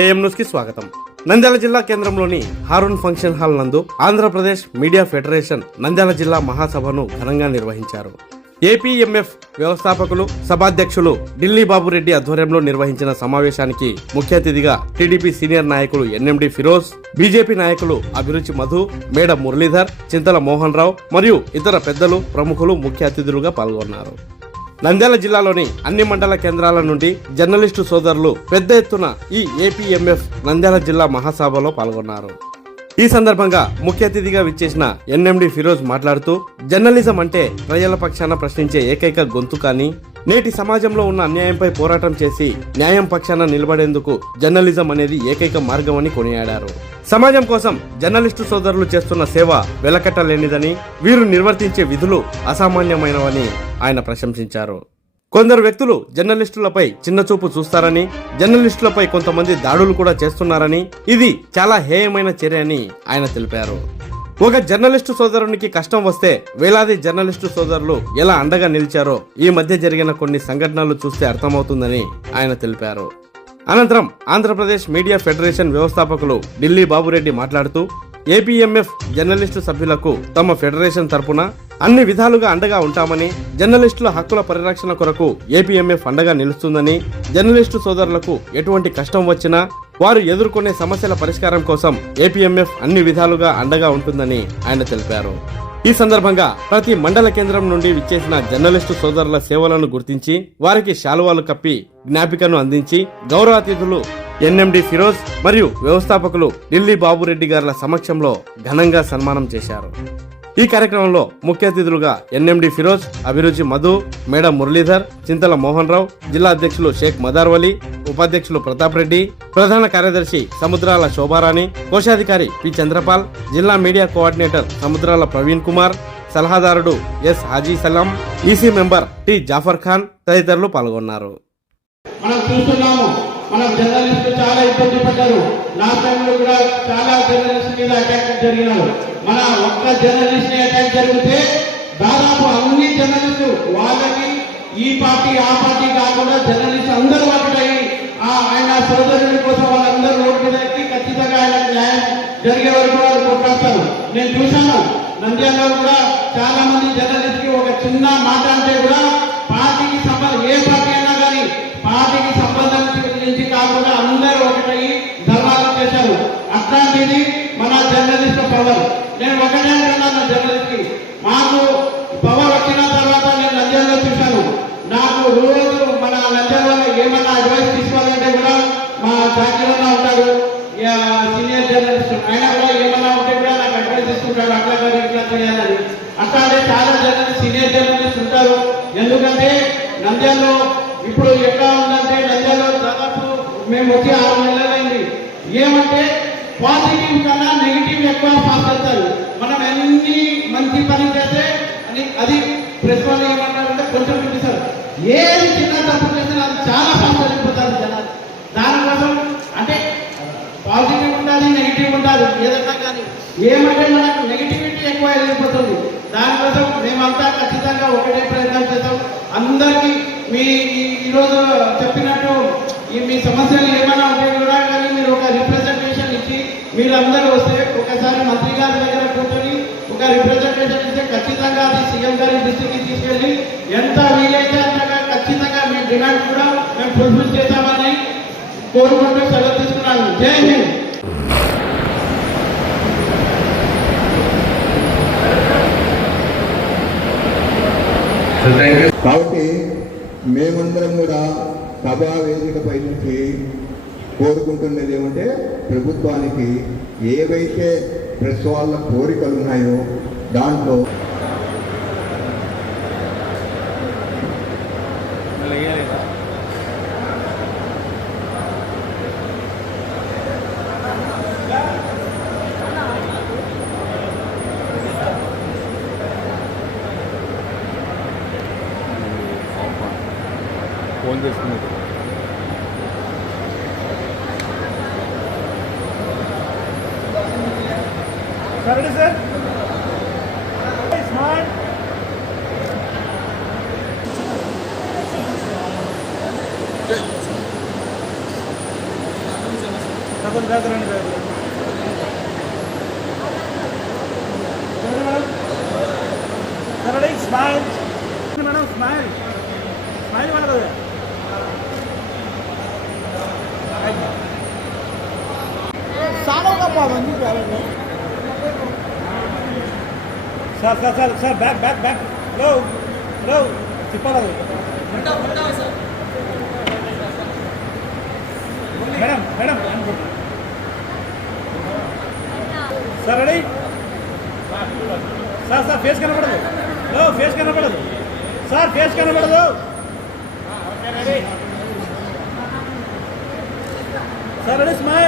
AM న్యూస్కి స్వాగతం. నంద్యాల జిల్లా కేంద్రంలోని హారూన్ ఫంక్షన్ హాల్ నందు ఆంధ్రప్రదేశ్ మీడియా ఫెడరేషన్ నంద్యాల జిల్లా మహాసభను ఘనంగా నిర్వహించారు. ఏపీఎంఎఫ్ వ్యవస్థాపకులు సభాధ్యక్షులు ఢిల్లీ బాబురెడ్డి ఆధ్వర్యంలో నిర్వహించిన సమావేశానికి ముఖ్య అతిథిగా టీడీపీ సీనియర్ నాయకులు N M D Firoz BJP నాయకులు అభిరుచి మధు మేడ మురళీధర్ చింతల మోహన్ రావు మరియు ఇతర పెద్దలు ప్రముఖులు ముఖ్య అతిథులుగా పాల్గొన్నారు. నంద్యాల జిల్లాలోని అన్ని మండల కేంద్రాల నుండి జర్నలిస్టు సోదరులు పెద్ద ఎత్తున ఈ ఏపీఎంఎఫ్ నంద్యాల జిల్లా మహాసభలో పాల్గొన్నారు. ఈ సందర్భంగా ముఖ్య అతిథిగా విచ్చేసిన ఎన్ఎండి ఫిరోజ్ మాట్లాడుతూ జర్నలిజం అంటే ప్రజల పక్షాన ప్రశ్నించే ఏకైక గొంతు కానీ నేటి సమాజంలో ఉన్న అన్యాయంపై పోరాటం చేసి న్యాయం పక్షాన నిలబడేందుకు జర్నలిజం అనేది ఏకైక మార్గం అని కొనియాడారు. సమాజం కోసం జర్నలిస్టు సోదరులు చేస్తున్న సేవ వెలకట్టలేనిదని వీరు నిర్వర్తించే విధులు అసామాన్యమైనవని ఆయన ప్రశంసించారు. కొందరు వ్యక్తులు జర్నలిస్టులపై చిన్నచూపు చూస్తారని జర్నలిస్టులపై కొంతమంది దాడులు కూడా చేస్తున్నారని ఇది చాలా హేయమైన చర్య అని ఆయన తెలిపారు. ఒక జర్నలిస్టు సోదరునికి కష్టం వస్తే వేలాది జర్నలిస్టు సోదరులు ఎలా అండగా నిలిచారో ఈ మధ్య జరిగిన కొన్ని సంఘటనలు చూస్తే అర్థమవుతుందని ఆయన తెలిపారు. అనంతరం ఆంధ్రప్రదేశ్ మీడియా ఫెడరేషన్ వ్యవస్థాపకులు ఢిల్లీ బాబురెడ్డి మాట్లాడుతూ ఏపీఎంఎఫ్ జర్నలిస్టు సభ్యులకు తమ ఫెడరేషన్ తరపున అన్ని విధాలుగా అండగా ఉంటామని జర్నలిస్టుల హక్కుల పరిరక్షణ కొరకు ఏపీఎంఎఫ్ అండగా నిలుస్తుందని జర్నలిస్టు సోదరులకు ఎటువంటి కష్టం వచ్చినా వారు ఎదుర్కొనే సమస్యల పరిష్కారం కోసం ఏపీఎంఎఫ్ అన్ని విధాలుగా అండగా ఉంటుందని ఆయన తెలిపారు. ఈ సందర్భంగా ప్రతి మండల కేంద్రం నుండి విచ్చేసిన జర్నలిస్టు సోదరుల సేవలను గుర్తించి వారికి శాలువాలు కప్పి జ్ఞాపికను అందించి గౌరవ అతిథులు ఎన్ఎండి ఫిరోజ్ మరియు వ్యవస్థాపకులు ఢిల్లీ బాబురెడ్డి గారుల సమక్షంలో ఘనంగా సన్మానం చేశారు. ఈ కార్యక్రమంలో ముఖ్య అతిథులుగా ఎన్ఎండి ఫిరోజ్ అభిరుచి మధు మేడ మురళీధర్ చింతల మోహన్ రావు జిల్లా అధ్యక్షులు షేక్ మదార్వలి ఉపాధ్యక్షులు ప్రతాప్ రెడ్డి ప్రధాన కార్యదర్శి సముద్రాల శోభారాణి కోశాధికారి పి. చంద్రపాల్ జిల్లా media coordinator Samudrala Praveen Kumar సలహాదారుడు S. Haji Salam EC member T. Jafar Khan తదితరులు పాల్గొన్నారు. మనం చూస్తున్నాము మన జర్నలిస్టులు చాలా ఇబ్బంది పడ్డారు. లాస్ట్ టైంలో కూడా చాలా జర్నలిస్ట్ మీద అటాక్ జరిగినారు. మన ఒక్క జర్నలిస్ట్ని అటాక్ జరిగితే దాదాపు అన్ని జర్నలిస్టు వాళ్ళని ఈ పార్టీ ఆ పార్టీ కాకుండా జర్నలిస్ట్ అందరూ ఒకటయ్యి ఆ ఆయన సోదరుడి కోసం వాళ్ళందరూ రోడ్డు మీద ఎక్కి ఖచ్చితంగా ఆయన న్యాయం జరిగే వరకు వాళ్ళు కొట్లాడతారు. నేను చూశాను. నంద్యాలలో కూడా చాలా మంది జర్నలిస్ట్కి ఒక చిన్న మాట అంటే కూడా పార్టీకి సంబంధం ఏ పార్టీ అయినా కానీ పార్టీకి సంబంధం నుంచి కాకుండా అందరూ ఒకటయ్యి ధర్మాలు చేశారు. అట్లాంటిది మన జర్నలిస్ట్ పవర్. నేను ఒకటే అంటున్నాను జర్నలిస్ట్కి మాకు రోజు మన నంద్యాలలో ఏమన్నా అడ్వైస్ తీసుకోవాలంటే కూడా మా జాకీరన్న ఉంటారు సీనియర్ జర్నలిస్ట్ ఆయన కూడా ఏమన్నా ఉంటే కూడా నాకు అడ్వైస్ ఇస్తుంటాడు. అట్లా కాదు ఇట్లా చేయాలని. అట్లానే చాలా జర్నలిస్ట్ సీనియర్ జర్నలిస్ట్ ఉంటారు. ఎందుకంటే నంద్యాలలో ఇప్పుడు ఎట్లా ఉందంటే నంద్యాలలో దాదాపు మేము వచ్చి ఆరు నెలలైంది. ఏమంటే పాజిటివ్ కన్నా నెగిటివ్ ఎక్కువ పాస్ అవుతారు. మనం ఎన్ని మంచి పని చేస్తే అని అది ప్రెస్ వాళ్ళు ఏమంటారంటే కొంచెం ఏది చిన్న తప్పు చేసినా అది చాలా ఫాస్ట్ వెళ్ళిపోతారు జనాలు. దానికోసం అంటే పాజిటివ్ ఉండాలి నెగిటివ్ ఉండాలి ఏదన్నా కానీ ఏమంటే మనకు నెగిటివిటీ ఎక్కువ వెళ్ళిపోతుంది. దానికోసం మేమంతా ఖచ్చితంగా ఒకటే ప్రయత్నం చేస్తాం. అందరికీ మీ ఈరోజు చెప్పినట్టు ఈ మీ సమస్యలు ఏమైనా ఉంటే కూడా కానీ మీరు ఒక రిప్రజెంటేషన్ ఇచ్చి మీరు అందరూ వస్తే ఒకసారి మంత్రి గారి దగ్గర కూర్చొని ఒక రిప్రజెంటేషన్ ఇస్తే ఖచ్చితంగా అది సీఎం గారి దృష్టికి తీసుకెళ్ళి ఎంత వీలైతే అంతగా ఖచ్చితంగా మీ డిమాండ్ కూడా మేము ఫుల్ఫిల్ చేస్తామని కోరుకుంటూ సెలవు తీసుకున్నాను. జై హింద్. కాబట్టి మేమందరం కూడా సభా వేదికపై నుంచి కోరుకుంటున్నది ఏమంటే ప్రభుత్వానికి ఏవైతే ప్రెస్ వాళ్ళ కోరికలు ఉన్నాయో దాంట్లో phone Sir, it is it. It's mine. తప్పని బ్యాగ్ రండి bag madam smile madam smile smile madam smile కప్ప అవన్నీ sir sir sir sir back back back hello hello చెప్పాలి madam madam sir ready sir sir face కనపడదు. Hello face కనపడదు. Sir face కనపడదు. Sir ready smile